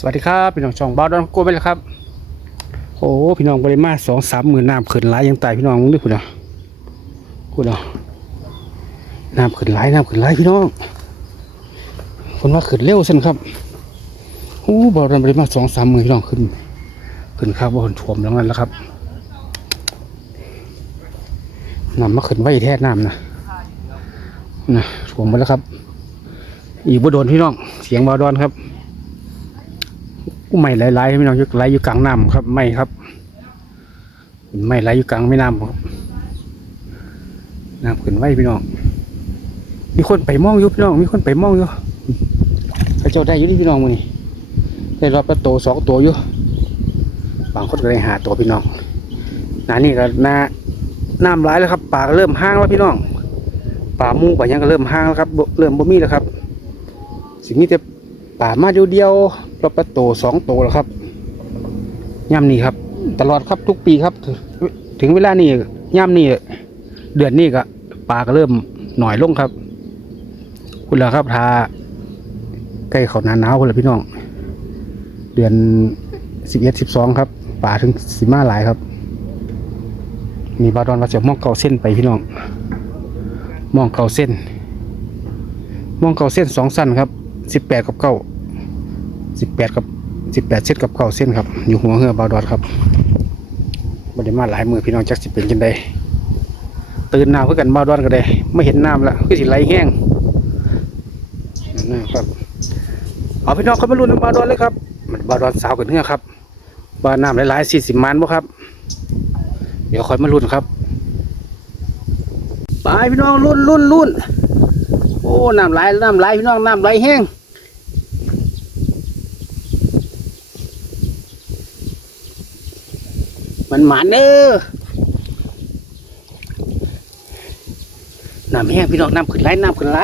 สวัสดีครับพี่น้องช่องบ้าดอนโก้ไปแล้วครับ โอ้พี่น้องบริมาสองสามหมื่นน้ำขึ้นหลายยังตายพี่น้องมึงด้วยคุณเนาะคุณเนาะน้ำขึ้นหลายน้ำขึ้นหลายพี่น้องคนว่าขึ้นเร็วสินครับโอ้บ้าดอนบริมาสองสามหมื่นพี่น้องขึ้น ขึ้นครับว่าคนถ่วมแล้วนั่นแล้วครับน้ำมาขึ้นไว้แท้น้ำนะนะถ่วมไปแล้วครับ อีกบ่โดนพี่น้องเสียงบ้าดอนครับ ไม่ไหลๆพี่น้องยู่ไหลอยู่กลางน้ำครับ ไม่ครับไม่ไหลอยู่กลางแม่น้ำครับน้ำขึ้นไว้พี่น้อง มีคนไปมองอยู่พี่น้อง มีคนไปมองอยู่พระเจ้าได้อยู่ที่พี่น้องมือนี่ได้รอบละโตสองตัวอยู่บางคนก็ได้หาตัวพี่น้องนานี่ก็นาน้ำไหลแล้วครับป่ากเริ่มห้างแล้วพี่น้องป่ามุ่งป่ายังก็เริ่มห้างแล้วครับ เริ่มบ่มีแล้วครับ สิ่งนี้จะ ป่ามาเดียวๆรอบละโตสองโตแล้วครับย่ำนี่ครับ ตลอดครับทุกปีครับ ถึงเวลานี้ย่ำนี่เดือนนี้ก็ป่าก็เริ่มหน่อยลงครับ คุณล่ะครับทาใกล้เขาหนาหนาวคุณล่ะพี่น้อง เดือนสิบเอ็ดสิบสองครับ ป่าถึงสิมาหลายครับ มีบาดอนว่าจะมองเก่าเส้นไปพี่น้องมองเก่าเส้นมองเก่าเส้นสองสั้นครับสิบแปดกับเก้า สิบแปดกับสิบแปดเส้นกับเก้าเส้นครับ อยู่หัวเหือบาวดอดครับบริมาหลายมือพี่น้องจักสิเป็นจังใดตื่นหนาเพื่อกันบาวดอดก็ได้ไม่เห็นน้ำละคือสิไหลแห้งนะครับเอาพี่น้องเขามาลุ้น้ำบาวดอดเลยครับมันบาวดอดสาวกันเนื้อครับว่าน้ำหลายๆสี่สิบมันบ่ครับ เดี๋ยวคอยมาลุ้นครับไปพี่น้องลุ้นลุ้นลุ้นโอ้น้ำไหลน้ำไหลพี่น้องน้ำไหลแห้ง มันหมานเด้อน้ำแห้งพี่น้องน้ำขึ้นไหลน้ำขึ้นไหล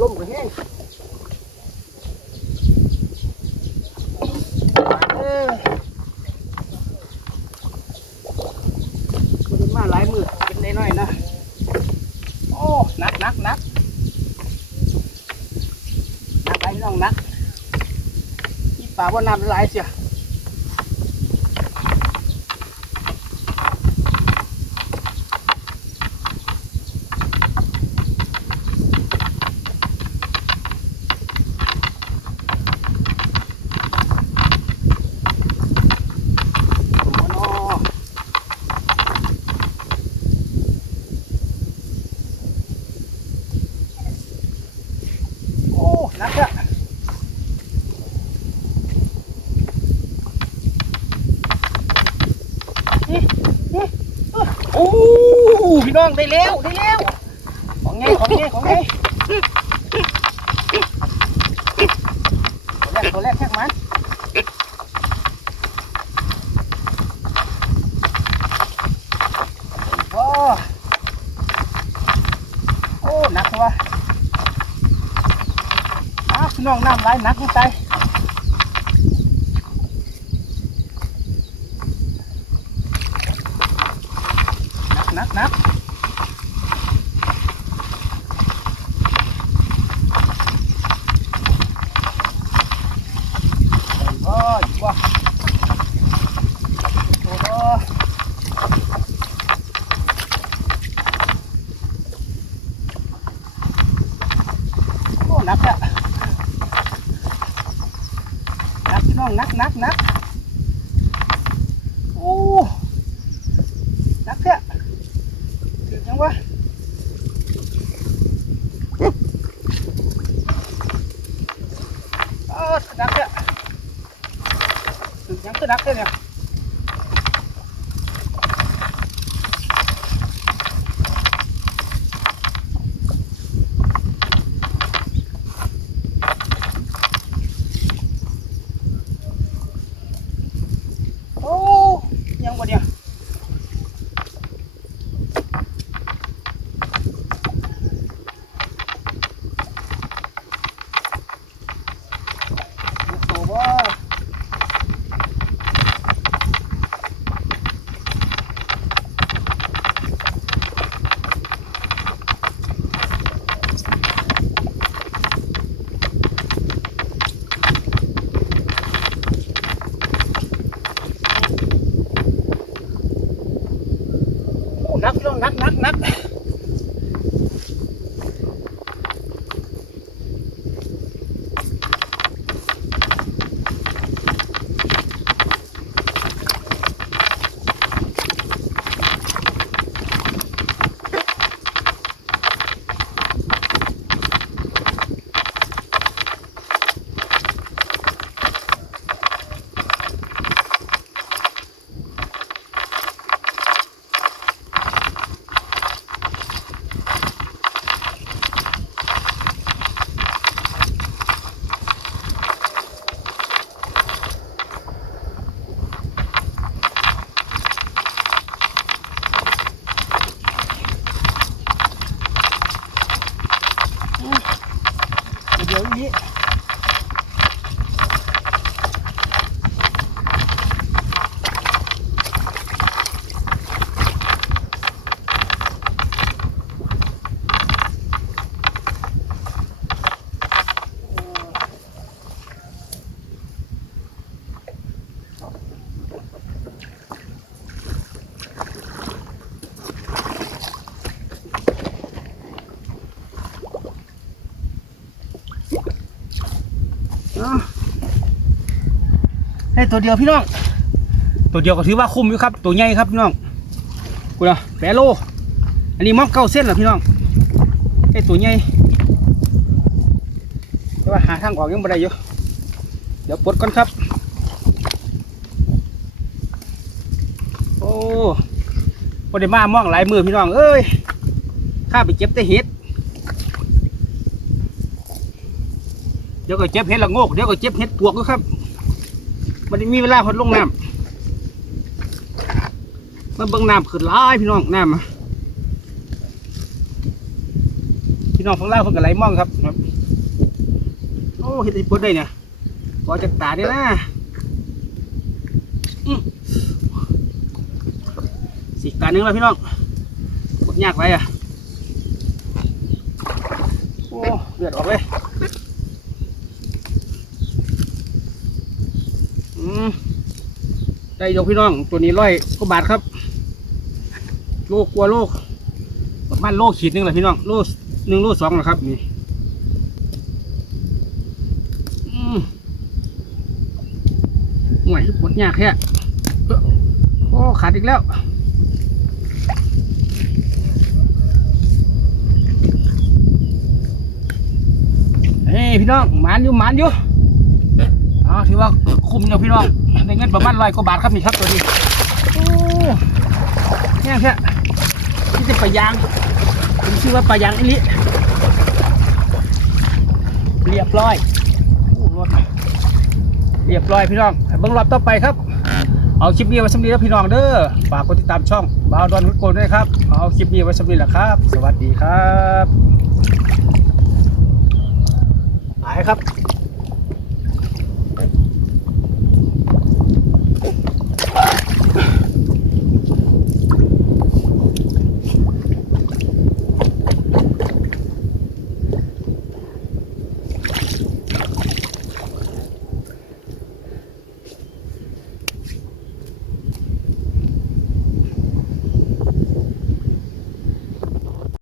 ลมก็แห้งเออมันมาหลายมือเป็นน้อยๆนะ โอ้นักนักนักนักไปน้องนักนี่ป่าว่าน้ำไหลายเสียโอ้โหโอ้หนักอะนี่นี่โอ้พี่น้องได้แล้วได้แล้วของไงของไงของไงตัวแรกตัวแรกแค่มันโอ้โอ้หนักวะอ้าวพี่น้องน้ำไหลหนักลงไป หนักหนักหนักโอ้ยว้าโอ้โหโอ้หนักอะ นักพี่น้องนักนักนักโอ้นักเถอะถึงยังวะเออ นักเถอะถึงยังคือนักเถอะเนี่ยโอ้ยังวะเนี่ยโอ้ว่า นักนักนักเดี๋ยวนี้ ได้ตัวเดียวพี่น้อง ตัวเดียวก็ถือว่าคุ้มอยู่ครับ ตัวใหญ่ครับพี่น้อง กูนะแปโล อันนี้มอกเก้าเส้นเหรอพี่น้องไอ้ตัวใหญ่แต่ว่าหาทางออกยังไม่ได้อยู่ เดี๋ยวปลดก่อนครับ โอ้พอได้มามองหลายมือพี่น้อง เอ้ยข้าไปเจ็บแต่เห็ด เดี๋ยวก็เจ็บเห็ดละโงกเดี๋ยวก็เจ็บเห็ดปวกด้วยครับ มันได้มีเวลาพอลงน้ำมันเบิ่งน้ำขึ้นหลายพี่น้องน้ำพี่น้องฝั่งล่างเพิ่นก็ไหลมองครับโอ้เห็ดไอ้ปดได้เนี่ยพอจากตาได้นะสิกาหนึงแล้วพี่น้องปดยากไปอะโอ้เลือดออกเลย อืม ได้ยกพี่น้องตัวนี้ร้อยกว่าบาทครับ โลกกว่าโลกประมาณโลกขีดนึงแหละพี่น้องโลหนึ่งโลสองนะครับนี่ห่วยปวดยากแค่โอ้ขาดอีกแล้วเฮ้พี่น้องหมานอยู่หมานอยู่ ถือว่าคุ้มอยู่พี่น้องได้เงินประมาณร้อยกว่าบาทครับนี่ครับตัวนี้โอ้เนี่ยแค่ที่จะปลายางผมชื่อว่าปลายางอิลิเรียบร้อยโอ้รถเรียบร้อยพี่น้องเบิ้งรอบต่อไปครับ เอาคลิปนี้ไว้สำหรับแล้วพี่น้องเด้อฝากกดติดตามช่องบาวดอนพุทธโกนด้วยครับ เอาคลิปนี้ไว้สำหรับแหละครับ สวัสดีครับไปครับ